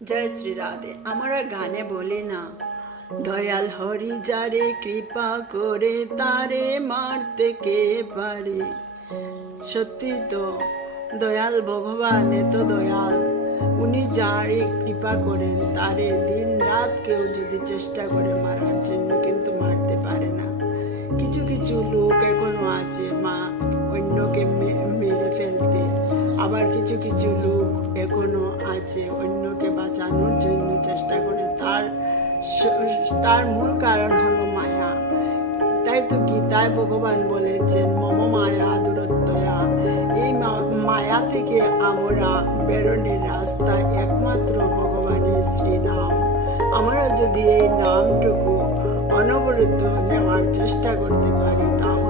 জয় শ্রী রাধে। আমরা গানে বলি না, দয়াল হরি যারে কৃপা করে তারে মারতে কে পারে। সত্যি তো, দয়াল ভগবান এত দয়াল, উনি যারে কৃপা করেন তারে দিন রাত কেউ যদি চেষ্টা করে মারার জন্য কিন্তু মারতে পারে না। কিছু কিছু লোক এখনো আছে অন্যকে মেরে ফেলতে, আবার কিছু কিছু লোক এখনো আছে অন্যকে বাঁচানোর জন্য চেষ্টা করে। তার মূল কারণ হলো মায়া। তাই তো গীতায় ভগবান বলেছেন মম মায়া দূরত্বয়া। এই মায়া থেকে আমরা বেরোনোর রাস্তা একমাত্র ভগবানের শ্রীনাম। আমরা যদি এই নামটুকু অনবরত নেওয়ার চেষ্টা করতে পারি তাহলে